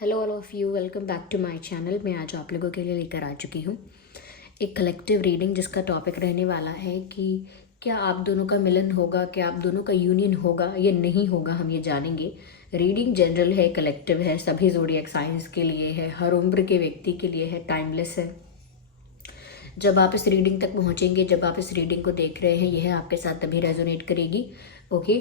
Hello all of you, welcome back to my channel. मैं आज आप लोगों के लिए लेकर आ चुकी हूँ एक कलेक्टिव रीडिंग जिसका टॉपिक रहने वाला है कि क्या आप दोनों का मिलन होगा, क्या आप दोनों का यूनियन होगा या नहीं होगा, हम ये जानेंगे। रीडिंग जनरल है, कलेक्टिव है, सभी ज़ोडिएक साइंस के लिए है, हर उम्र के व्यक्ति के लिए है, टाइमलेस है। जब आप इस रीडिंग तक पहुंचेंगे, जब आप इस रीडिंग को देख रहे हैं, यह आपके साथ तभी रेजोनेट करेगी। ओके,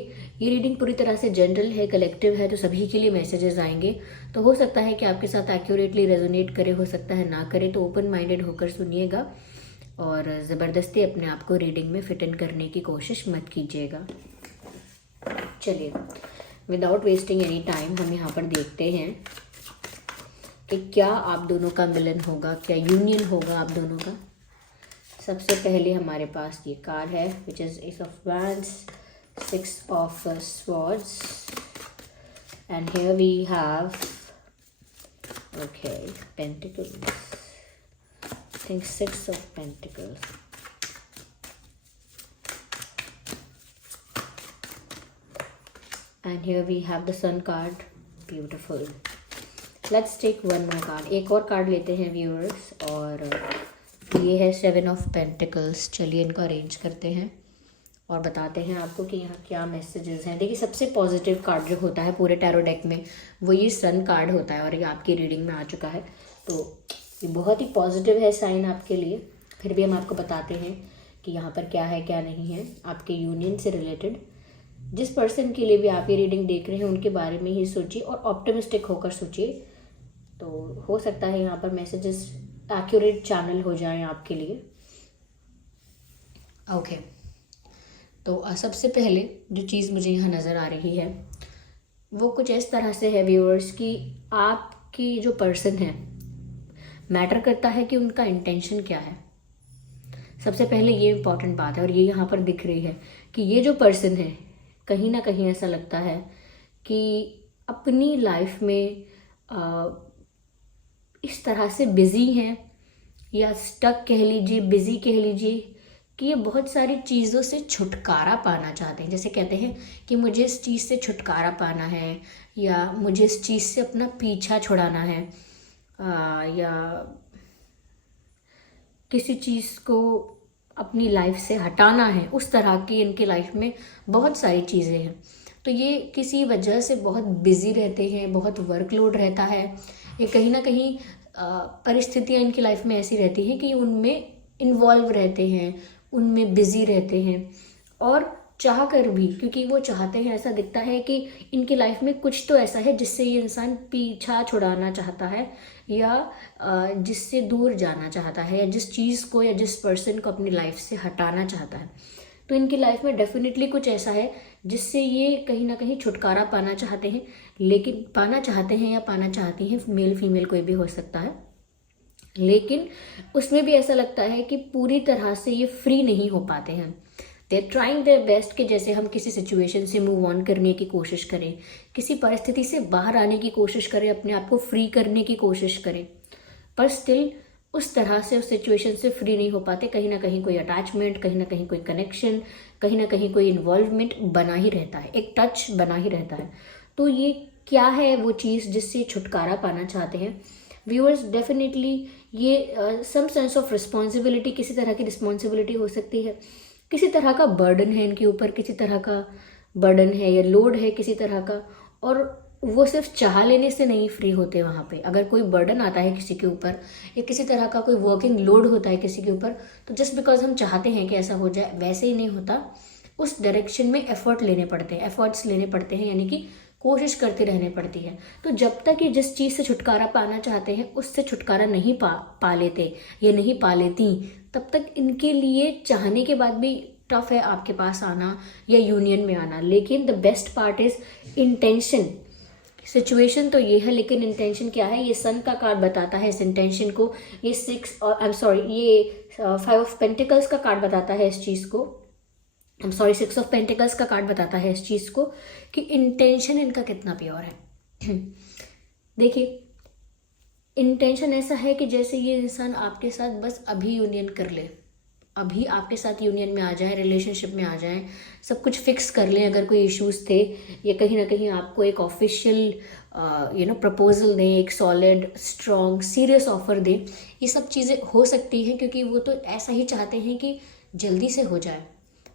ये रीडिंग पूरी तरह से जनरल है, कलेक्टिव है, तो सभी के लिए मैसेजेस आएंगे। तो हो सकता है कि आपके साथ एक्यूरेटली रेजोनेट करे, हो सकता है ना करे, तो ओपन माइंडेड होकर सुनिएगा और ज़बरदस्ती अपने आप को रीडिंग में फिट इन करने की कोशिश मत कीजिएगा। चलिए, विदाउट वेस्टिंग एनी टाइम हम यहाँ पर देखते हैं कि क्या आप दोनों का मिलन होगा, क्या यूनियन होगा आप दोनों का। सबसे पहले हमारे पास ये कार्ड है which is ace of wands, six of swords and here we have okay pentacles, I think six of pentacles and here we have the sun card. Beautiful. Let's take one more card. एक और card लेते हैं viewers, और ये है seven of pentacles. चलिए इनको arrange करते हैं और बताते हैं आपको कि यहाँ क्या मैसेजेस हैं। देखिए, सबसे पॉजिटिव कार्ड जो होता है पूरे टैरो डेक में वो ये सन कार्ड होता है और ये आपकी रीडिंग में आ चुका है, तो ये बहुत ही पॉजिटिव है साइन आपके लिए। फिर भी हम आपको बताते हैं कि यहाँ पर क्या है क्या नहीं है आपके यूनियन से रिलेटेड। जिस पर्सन के लिए भी आप ये रीडिंग देख रहे हैं उनके बारे में ही सोचिए और ऑप्टिमिस्टिक होकर सोचिए, तो हो सकता है यहाँ पर मैसेजेस एक्यूरेट चैनल हो जाएं आपके लिए। ओके, तो सबसे पहले जो चीज़ मुझे यहाँ नज़र आ रही है वो कुछ इस तरह से है व्यूअर्स कि आपकी जो पर्सन है, मैटर करता है कि उनका इंटेंशन क्या है। सबसे पहले ये इम्पॉर्टेंट बात है और ये यहाँ पर दिख रही है कि ये जो पर्सन है, कहीं ना कहीं ऐसा लगता है कि अपनी लाइफ में इस तरह से बिजी हैं या स्टक कह लीजिए, बिजी कह लीजिए, कि ये बहुत सारी चीज़ों से छुटकारा पाना चाहते हैं। जैसे कहते हैं कि मुझे इस चीज़ से छुटकारा पाना है या मुझे इस चीज़ से अपना पीछा छुड़ाना है, या किसी चीज़ को अपनी लाइफ से हटाना है। उस तरह की इनकी लाइफ में बहुत सारी चीज़ें हैं, तो ये किसी वजह से बहुत बिजी रहते हैं, बहुत वर्कलोड रहता है। ये कहीं ना कहीं परिस्थितियाँ इनकी लाइफ में ऐसी रहती हैं कि उनमें इन्वॉल्व रहते हैं, उनमें बिजी रहते हैं और चाह कर भी, क्योंकि वो चाहते हैं, ऐसा दिखता है कि इनकी लाइफ में कुछ तो ऐसा है जिससे ये इंसान पीछा छुड़ाना चाहता है या जिससे दूर जाना चाहता है या जिस चीज़ को या जिस पर्सन को अपनी लाइफ से हटाना चाहता है। तो इनकी लाइफ में डेफिनेटली कुछ ऐसा है जिससे ये कहीं ना कहीं छुटकारा पाना चाहते हैं, लेकिन पाना चाहते हैं या पाना चाहती हैं, मेल फीमेल कोई भी हो सकता है, लेकिन उसमें भी ऐसा लगता है कि पूरी तरह से ये फ्री नहीं हो पाते हैं। दे ट्राइंग देयर बेस्ट कि जैसे हम किसी सिचुएशन से मूव ऑन करने की कोशिश करें, किसी परिस्थिति से बाहर आने की कोशिश करें, अपने आप को फ्री करने की कोशिश करें, पर स्टिल उस तरह से उस सिचुएशन से फ्री नहीं हो पाते। कहीं ना कहीं कोई अटैचमेंट, कहीं ना कहीं कोई कनेक्शन, कहीं ना कहीं कोई इन्वॉल्वमेंट बना ही रहता है, एक टच बना ही रहता है। तो ये क्या है वो चीज़ जिससे छुटकारा पाना चाहते हैं व्यूअर्स? डेफिनेटली ये सम सेंस ऑफ रिस्पॉन्सिबिलिटी, किसी तरह की रिस्पॉन्सिबिलिटी हो सकती है, किसी तरह का बर्डन है इनके ऊपर, किसी तरह का बर्डन है या लोड है किसी तरह का, और वो सिर्फ चाह लेने से नहीं फ्री होते वहाँ पे। अगर कोई बर्डन आता है किसी के ऊपर या किसी तरह का कोई वर्किंग लोड होता है किसी के ऊपर, तो जस्ट बिकॉज हम चाहते हैं कि ऐसा हो जाए वैसे ही नहीं होता। उस डायरेक्शन में एफर्ट्स लेने पड़ते हैं, यानी कि कोशिश करते रहने पड़ती है। तो जब तक ये जिस चीज़ से छुटकारा पाना चाहते हैं उससे छुटकारा नहीं पा लेते या नहीं पा लेती, तब तक इनके लिए चाहने के बाद भी टफ है आपके पास आना या यूनियन में आना। लेकिन the best part is intention. Situation तो ये है, लेकिन इंटेंशन क्या है, ये सन का कार्ड बताता है इस इंटेंशन को। ये ये 5 ऑफ पेंटिकल्स का कार्ड बताता है इस चीज़ को। 6 ऑफ पेंटिकल्स का कार्ड बताता है इस चीज़ को कि इंटेंशन इनका कितना प्योर है। देखिए, इंटेंशन ऐसा है कि जैसे ये इंसान आपके साथ बस अभी यूनियन कर ले, अभी आपके साथ यूनियन में आ जाए, रिलेशनशिप में आ जाए, सब कुछ फिक्स कर लें अगर कोई इश्यूज थे, या कहीं ना कहीं आपको एक ऑफिशियल प्रपोजल दें, एक सॉलिड स्ट्रॉन्ग सीरियस ऑफर दें। ये सब चीज़ें हो सकती हैं क्योंकि वो तो ऐसा ही चाहते हैं कि जल्दी से हो जाए,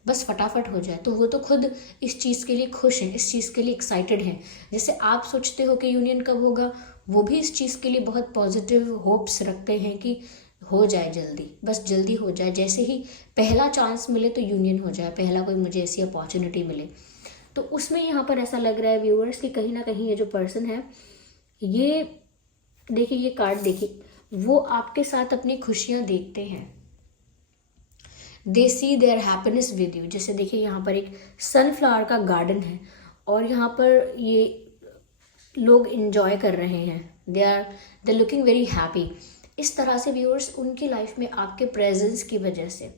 बस फटाफट हो जाए। तो वो तो खुद इस चीज़ के लिए खुश हैं, इस चीज़ के लिए एक्साइटेड हैं। जैसे आप सोचते हो कि यूनियन कब होगा, वो भी इस चीज़ के लिए बहुत पॉजिटिव होप्स रखते हैं कि हो जाए जल्दी, बस जल्दी हो जाए। जैसे ही पहला चांस मिले तो यूनियन हो जाए, पहला कोई मुझे ऐसी अपॉर्चुनिटी मिले। तो उसमें यहाँ पर ऐसा लग रहा है व्यूअर्स कि कहीं ना कहीं ये जो पर्सन है, ये देखिए, ये कार्ड देखिए, वो आपके साथ अपनी खुशियाँ देखते हैं। दे सी देयर हैप्पीनेस विद यू। जैसे देखिए यहाँ पर एक सनफ्लावर का गार्डन है और यहाँ पर ये लोग इंजॉय कर रहे हैं, दे लुकिंग वेरी हैप्पी। इस तरह से व्यूअर्स उनकी लाइफ में आपके प्रेजेंस की वजह से,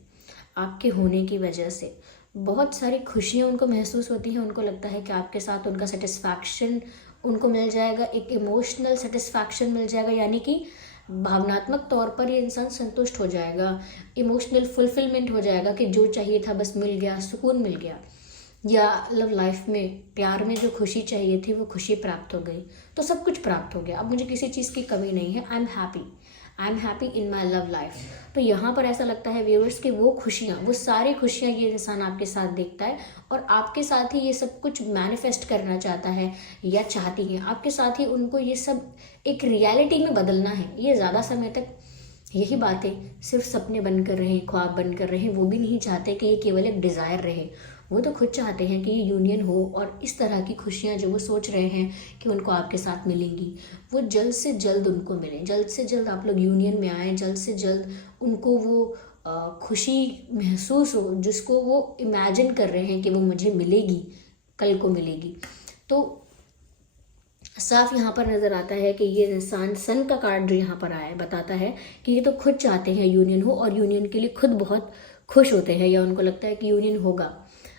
आपके होने की वजह से बहुत सारी खुशियाँ उनको महसूस होती हैं। उनको लगता है कि आपके साथ उनका सेटिस्फैक्शन उनको मिल जाएगा, एक इमोशनल सेटिस्फैक्शन मिल जाएगा, यानी कि भावनात्मक तौर पर ये इंसान संतुष्ट हो जाएगा, इमोशनल फुलफिलमेंट हो जाएगा कि जो चाहिए था बस मिल गया, सुकून मिल गया। या लव लाइफ में, प्यार में जो खुशी चाहिए थी वो खुशी प्राप्त हो गई, तो सब कुछ प्राप्त हो गया, अब मुझे किसी चीज़ की कमी नहीं है। I am happy in my love life. तो यहाँ पर ऐसा लगता है व्यूअर्स कि वो खुशियाँ, वो सारी खुशियाँ ये इंसान आपके साथ देखता है और आपके साथ ही ये सब कुछ मैनिफेस्ट करना चाहता है या चाहती है। आपके साथ ही उनको ये सब एक रियलिटी में बदलना है। ये ज़्यादा समय तक यही बातें सिर्फ सपने बनकर रहे, ख्वाब बनकर रहे, वो भी नहीं चाहते कि ये केवल एक डिज़ायर रहे। वो तो खुद चाहते हैं कि ये यूनियन हो और इस तरह की खुशियाँ जो वो सोच रहे हैं कि उनको आपके साथ मिलेंगी, वो जल्द से जल्द उनको मिले। जल्द से जल्द आप लोग यूनियन में आए, जल्द से जल्द उनको वो खुशी महसूस हो जिसको वो इमेजिन कर रहे हैं कि वो मुझे मिलेगी, कल को मिलेगी। तो साफ यहाँ पर नज़र आता है कि ये इंसान, सन का कार्ड जो यहाँ पर आया है बताता है कि ये तो खुद चाहते हैं यूनियन हो और यूनियन के लिए खुद बहुत खुश होते हैं, या उनको लगता है कि यूनियन होगा,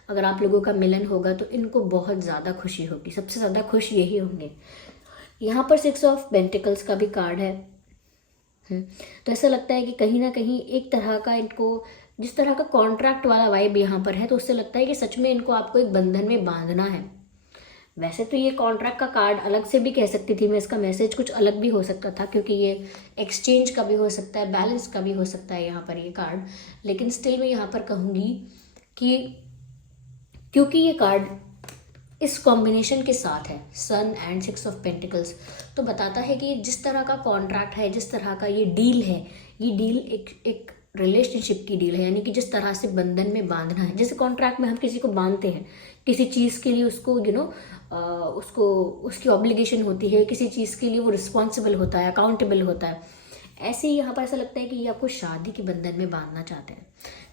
अगर आप लोगों का मिलन होगा तो इनको बहुत ज़्यादा खुशी होगी, सबसे ज़्यादा खुश यही होंगे। यहाँ पर 6 ऑफ पेंटिकल्स का भी कार्ड है। तो ऐसा लगता है कि कहीं ना कहीं एक तरह का इनको, जिस तरह का कॉन्ट्रैक्ट वाला वाइब यहाँ पर है, तो उससे लगता है कि सच में इनको आपको एक बंधन में बांधना है। वैसे तो ये कॉन्ट्रैक्ट का कार्ड अलग से भी कह सकती थी मैं, इसका मैसेज कुछ अलग भी हो सकता था क्योंकि ये एक्सचेंज का भी हो सकता है, बैलेंस का भी हो सकता है यहाँ पर ये कार्ड। लेकिन स्टिल मैं यहाँ पर कहूँगी कि क्योंकि ये कार्ड इस कॉम्बिनेशन के साथ है, सन एंड 6 ऑफ पेंटिकल्स, तो बताता है कि जिस तरह का कॉन्ट्रैक्ट है, जिस तरह का ये डील है, ये डील एक रिलेशनशिप की डील है, यानी कि जिस तरह से बंधन में बांधना है। जैसे कॉन्ट्रैक्ट में हम किसी को बांधते हैं किसी चीज़ के लिए, उसको उसको उसकी ऑब्लिगेशन होती है, किसी चीज़ के लिए वो रिस्पॉन्सिबल होता है, अकाउंटेबल होता है। ऐसे ही यहाँ पर ऐसा लगता है कि ये आपको शादी के बंधन में बांधना चाहते हैं,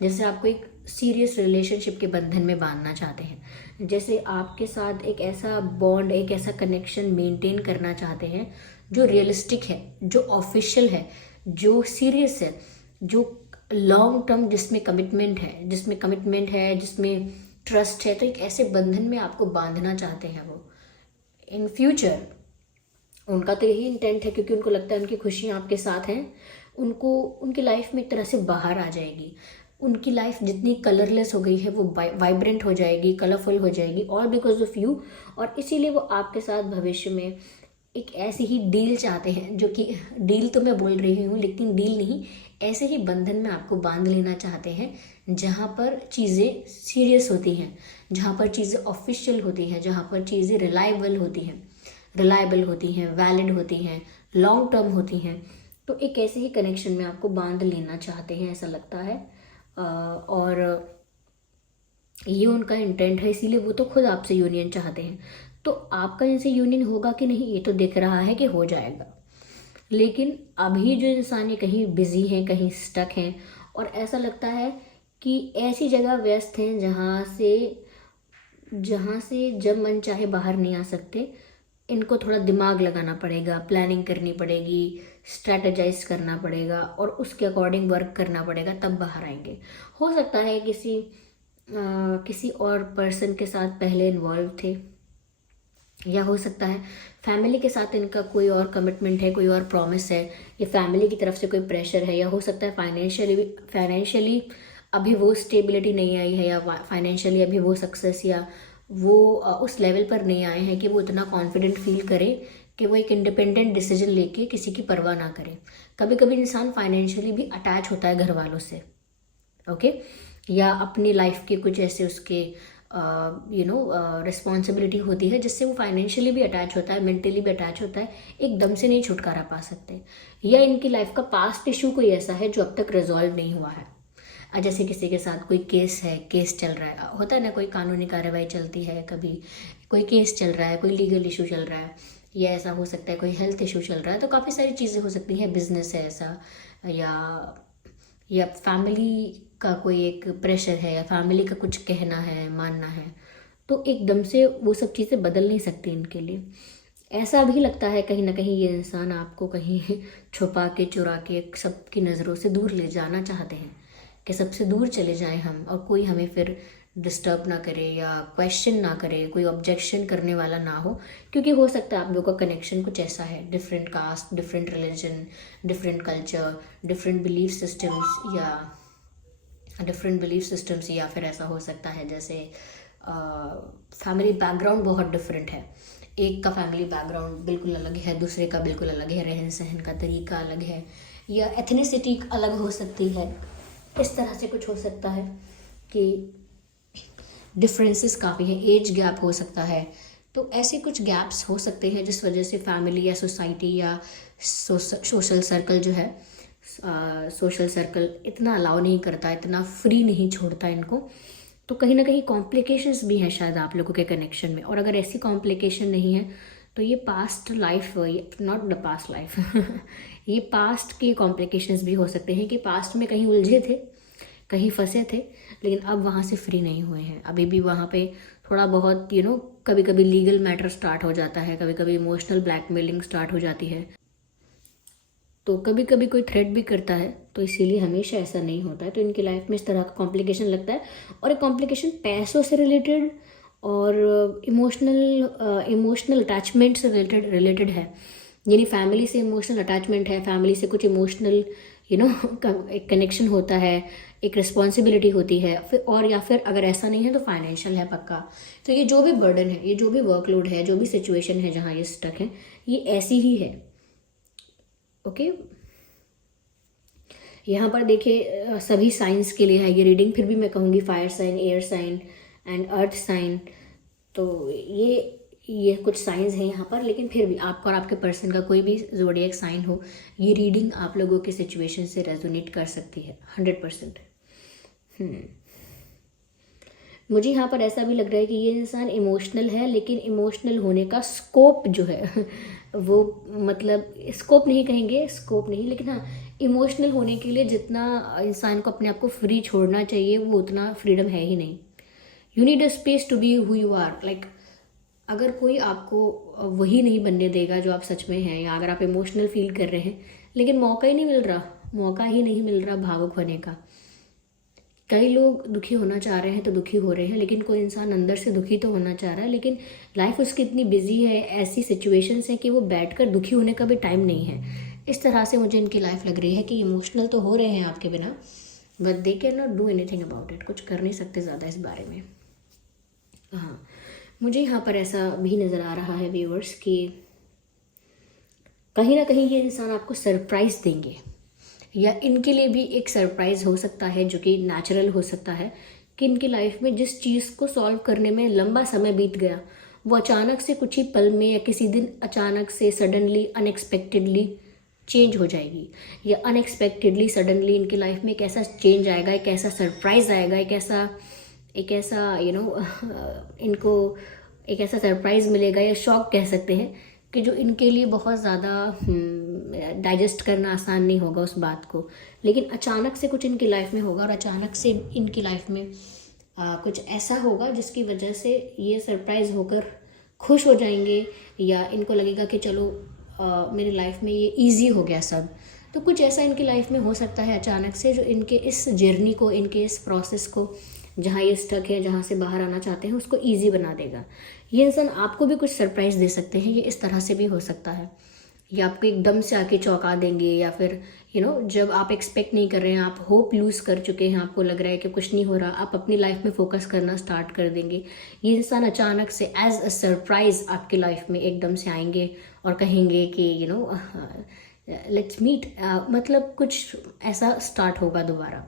जैसे आपको एक सीरियस रिलेशनशिप के बंधन में बांधना चाहते हैं, जैसे आपके साथ एक ऐसा बॉन्ड, एक ऐसा कनेक्शन मेंटेन करना चाहते हैं जो रियलिस्टिक है, जो ऑफिशियल है, जो सीरियस है, जो लॉन्ग टर्म, जिसमें कमिटमेंट है, जिसमें ट्रस्ट है। तो एक ऐसे बंधन में आपको बांधना चाहते हैं वो इन फ्यूचर। उनका तो यही इंटेंट है क्योंकि उनको लगता है उनकी खुशियाँ आपके साथ हैं, उनको उनकी लाइफ में एक तरह से बाहर आ जाएगी। उनकी लाइफ जितनी कलरलेस हो गई है वो वाइब्रेंट हो जाएगी, कलरफुल हो जाएगी, ऑल बिकॉज ऑफ यू। और इसीलिए वो आपके साथ भविष्य में एक ऐसी ही डील चाहते हैं, जो कि डील तो मैं बोल रही हूँ लेकिन डील नहीं, ऐसे ही बंधन में आपको बांध लेना चाहते हैं जहाँ पर चीज़ें सीरियस होती हैं, जहाँ पर चीज़ें ऑफिशियल होती हैं, जहाँ पर चीज़ें रिलायबल होती हैं, वैलिड होती हैं, लॉन्ग टर्म होती हैं। तो एक ऐसे ही कनेक्शन में आपको बांध लेना चाहते हैं, ऐसा लगता है। और ये उनका इंटेंट है, इसीलिए वो तो खुद आपसे यूनियन चाहते हैं। तो आपका इनसे यूनियन होगा कि नहीं ये तो दिख रहा है कि हो जाएगा, लेकिन अभी जो इंसान ये कहीं बिजी हैं, कहीं स्टक हैं, और ऐसा लगता है कि ऐसी जगह व्यस्त हैं जहाँ से जब मन चाहे बाहर नहीं आ सकते। इनको थोड़ा दिमाग लगाना पड़ेगा, प्लानिंग करनी पड़ेगी, स्ट्रैटेजाइज करना पड़ेगा और उसके अकॉर्डिंग वर्क करना पड़ेगा, तब बाहर आएंगे। हो सकता है किसी और पर्सन के साथ पहले इन्वॉल्व थे, या हो सकता है फैमिली के साथ इनका कोई और कमिटमेंट है, कोई और प्रॉमिस है, या फैमिली की तरफ से कोई प्रेशर है, या हो सकता है फाइनेंशियली अभी वो स्टेबिलिटी नहीं आई है, या फाइनेंशियली अभी वो सक्सेस या वो उस लेवल पर नहीं आए हैं कि वो इतना कॉन्फिडेंट फील करे कि वो एक इंडिपेंडेंट डिसीजन लेके किसी की परवाह ना करे। कभी कभी इंसान फाइनेंशियली भी अटैच होता है घर वालों से, ओके, या अपनी लाइफ के कुछ ऐसे उसके रिस्पॉन्सिबिलिटी होती है जिससे वो फाइनेंशियली भी अटैच होता है, मेंटली भी अटैच होता है, एकदम से नहीं छुटकारा पा सकते। या इनकी लाइफ का पास्ट इशू कोई ऐसा है जो अब तक रिजॉल्व नहीं हुआ है। जैसे किसी के साथ कोई केस है, केस चल रहा है, होता है ना, कोई कानूनी कार्रवाई चलती है, कभी कोई केस चल रहा है, कोई लीगल इशू चल रहा है, या ऐसा हो सकता है कोई हेल्थ इशू चल रहा है, तो काफ़ी सारी चीज़ें हो सकती हैं, बिजनेस है ऐसा, या फैमिली का कोई एक प्रेशर है, या फैमिली का कुछ कहना है, मानना है, तो एकदम से वो सब चीज़ें बदल नहीं सकती इनके लिए। ऐसा भी लगता है कहीं ना कहीं ये इंसान आपको कहीं छुपा के, चुरा के, सबकी नज़रों से दूर ले जाना चाहते हैं कि सबसे दूर चले जाएं हम, और कोई हमें फिर डिस्टर्ब ना करे या क्वेश्चन ना करे, कोई ऑब्जेक्शन करने वाला ना हो, क्योंकि हो सकता है आप लोगों का कनेक्शन कुछ ऐसा है, different caste, different religion, different culture, different belief systems, या फिर ऐसा हो सकता है जैसे फैमिली बैकग्राउंड बहुत डिफरेंट है। एक का फैमिली बैकग्राउंड बिल्कुल अलग है, दूसरे का बिल्कुल अलग है, रहन सहन का तरीका अलग है, या एथनिसिटी अलग हो सकती है। इस तरह से कुछ हो सकता है कि डिफरेंसेस काफ़ी हैं, एज गैप हो सकता है। तो ऐसे कुछ गैप्स हो सकते हैं जिस वजह से फैमिली या सोसाइटी या सोशल सर्कल जो है, सोशल सर्कल इतना अलाउ नहीं करता, इतना फ्री नहीं छोड़ता इनको। तो कहीं ना कहीं कॉम्प्लिकेशंस भी हैं शायद आप लोगों के कनेक्शन में। और अगर ऐसी कॉम्प्लिकेशन नहीं है तो ये past life, not the past life ये पास्ट के कॉम्प्लिकेशंस भी हो सकते हैं कि पास्ट में कहीं उलझे थे, कहीं फंसे थे, लेकिन अब वहाँ से फ्री नहीं हुए हैं। अभी भी वहाँ पे थोड़ा बहुत कभी कभी लीगल मैटर स्टार्ट हो जाता है, कभी कभी इमोशनल ब्लैकमेलिंग स्टार्ट हो जाती है, तो कभी कभी कोई थ्रेट भी करता है। तो इसीलिए हमेशा ऐसा नहीं होता है। तो इनकी लाइफ में इस तरह का कॉम्प्लिकेशन लगता है, और एक कॉम्प्लिकेशन पैसों से रिलेटेड और इमोशनल अटैचमेंट से रिलेटेड है। यानी फैमिली से इमोशनल अटैचमेंट है, फैमिली से कुछ इमोशनल एक कनेक्शन होता है, एक रिस्पॉन्सिबिलिटी होती है, फिर और या फिर अगर ऐसा नहीं है तो फाइनेंशियल है पक्का। तो ये जो भी बर्डन है, ये जो भी वर्कलोड है, जो भी सिचुएशन है जहाँ ये स्टक है, ये ऐसी ही है, ओके। यहाँ पर देखिए सभी साइंस के लिए है ये रीडिंग, फिर भी मैं कहूँगी fire sign, air sign and earth sign. तो ये कुछ साइंस हैं यहाँ पर, लेकिन फिर भी आपका और आपके पर्सन का कोई भी ज़ोडिएक साइन हो, ये रीडिंग आप लोगों के सिचुएशन से रेजोनेट कर सकती है 100%। मुझे यहाँ पर ऐसा भी लग रहा है कि ये इंसान इमोशनल है, लेकिन इमोशनल होने का स्कोप जो है वो, मतलब स्कोप नहीं कहेंगे, स्कोप नहीं, लेकिन हाँ, इमोशनल होने के लिए जितना इंसान को अपने आप को फ्री छोड़ना चाहिए वो उतना फ्रीडम है ही नहीं। You need a space to be who you are. Like अगर कोई आपको वही नहीं बनने देगा जो आप सच में हैं, या अगर आप इमोशनल फील कर रहे हैं लेकिन मौका ही नहीं मिल रहा, मौका ही नहीं मिल रहा भावुक होने का। कई लोग दुखी होना चाह रहे हैं तो दुखी हो रहे हैं, लेकिन कोई इंसान अंदर से दुखी तो होना चाह रहा है, लेकिन लाइफ उसकी इतनी बिजी है, ऐसी सिचुएशंस है कि वो बैठकर दुखी होने का भी टाइम नहीं है। इस तरह से मुझे इनकी लाइफ लग रही है कि इमोशनल तो हो रहे हैं आपके बिना, but they can not do anything about it. कुछ कर नहीं सकते ज़्यादा इस बारे में। हाँ, मुझे यहाँ पर ऐसा भी नज़र आ रहा है व्यूअर्स कि कहीं ना कहीं ये इंसान आपको सरप्राइज़ देंगे, या इनके लिए भी एक सरप्राइज़ हो सकता है जो कि नेचुरल हो सकता है कि इनकी लाइफ में जिस चीज़ को सॉल्व करने में लंबा समय बीत गया, वो अचानक से कुछ ही पल में या किसी दिन अचानक से सडनली अनएक्सपेक्टेडली चेंज हो जाएगी, या अनएक्सपेक्टेडली सडनली इनकी लाइफ में एक ऐसा चेंज आएगा, एक ऐसा सरप्राइज़ आएगा, एक ऐसा इनको एक ऐसा सरप्राइज़ मिलेगा, या शॉक कह सकते हैं, कि जो इनके लिए बहुत ज़्यादा डाइजेस्ट करना आसान नहीं होगा उस बात को। लेकिन अचानक से कुछ इनकी लाइफ में होगा, और अचानक से इनकी लाइफ में कुछ ऐसा होगा जिसकी वजह से ये सरप्राइज़ होकर खुश हो जाएंगे, या इनको लगेगा कि चलो मेरी लाइफ में ये इजी हो गया सब। तो कुछ ऐसा इनकी लाइफ में हो सकता है अचानक से, जो इनके इस जर्नी को, इनके इस प्रोसेस को, जहाँ ये स्टक है, जहाँ से बाहर आना चाहते हैं, उसको ईजी बना देगा। ये इंसान आपको भी कुछ सरप्राइज़ दे सकते हैं, ये इस तरह से भी हो सकता है। ये आपको एकदम से आके चौंका देंगे, या फिर जब आप एक्सपेक्ट नहीं कर रहे हैं, आप होप लूज़ कर चुके हैं, आपको लग रहा है कि कुछ नहीं हो रहा, आप अपनी लाइफ में फोकस करना स्टार्ट कर देंगे। ये इंसान अचानक से एज अ सरप्राइज आपकी लाइफ में एकदम से आएंगे और कहेंगे कि लेट्स मीट, मतलब कुछ ऐसा स्टार्ट होगा दोबारा।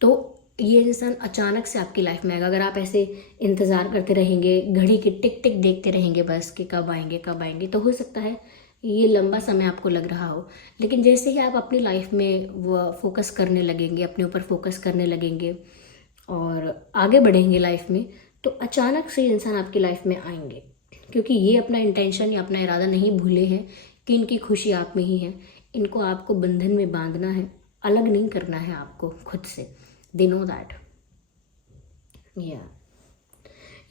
तो ये इंसान अचानक से आपकी लाइफ में आएगा। अगर आप ऐसे इंतज़ार करते रहेंगे, घड़ी की टिक टिक देखते रहेंगे बस कि कब आएंगे कब आएंगे, तो हो सकता है ये लंबा समय आपको लग रहा हो। लेकिन जैसे ही आप अपनी लाइफ में वो फोकस करने लगेंगे, अपने ऊपर फोकस करने लगेंगे और आगे बढ़ेंगे लाइफ में, तो अचानक से इंसान आपकी लाइफ में आएंगे, क्योंकि ये अपना इंटेंशन या अपना इरादा नहीं भूले हैं कि इनकी खुशी आप में ही है। इनको आपको बंधन में बांधना है, अलग नहीं करना है आपको खुद से। They know that.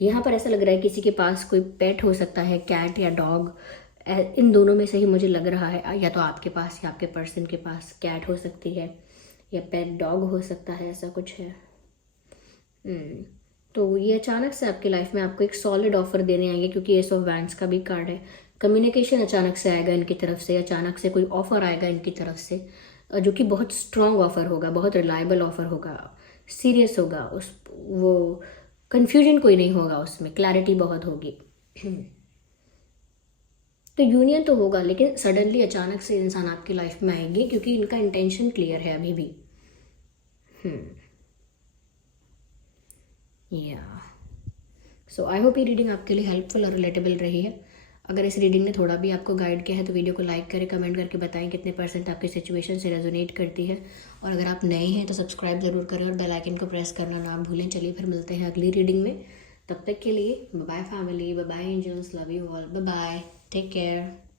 यहाँ पर ऐसा लग रहा है किसी के पास कोई पेट हो सकता है, कैट या डॉग, इन दोनों में से ही मुझे लग रहा है। या तो आपके पास या आपके पर्सन के पास कैट हो सकती है या पेट डॉग हो सकता है, ऐसा कुछ है। तो ये अचानक से आपकी लाइफ में आपको एक सॉलिड ऑफर देने आएंगे, क्योंकि एस ऑफ वैंड्स का भी कार्ड है। कम्युनिकेशन अचानक से आएगा इनकी तरफ से, अचानक से कोई ऑफर आएगा इनकी तरफ से, जो कि बहुत स्ट्रांग ऑफर होगा, बहुत रिलायबल ऑफर होगा, सीरियस होगा। वो कन्फ्यूजन कोई नहीं होगा उसमें, क्लैरिटी बहुत होगी। तो यूनियन तो होगा, लेकिन सडनली अचानक से इंसान आपकी लाइफ में आएंगे, क्योंकि इनका इंटेंशन क्लियर है अभी भी। सो आई होप ये रीडिंग आपके लिए हेल्पफुल और रिलेटेबल रही है। अगर इस रीडिंग ने थोड़ा भी आपको गाइड किया है तो वीडियो को लाइक करें, कमेंट करके बताएं कितने % आपकी सिचुएशन से रेजोनेट करती है। और अगर आप नए हैं तो सब्सक्राइब जरूर करें और बेल आइकन को प्रेस करना ना भूलें। चलिए फिर मिलते हैं अगली रीडिंग में। तब तक के लिए bye bye family, bye bye angels, love you all, bye bye, take care.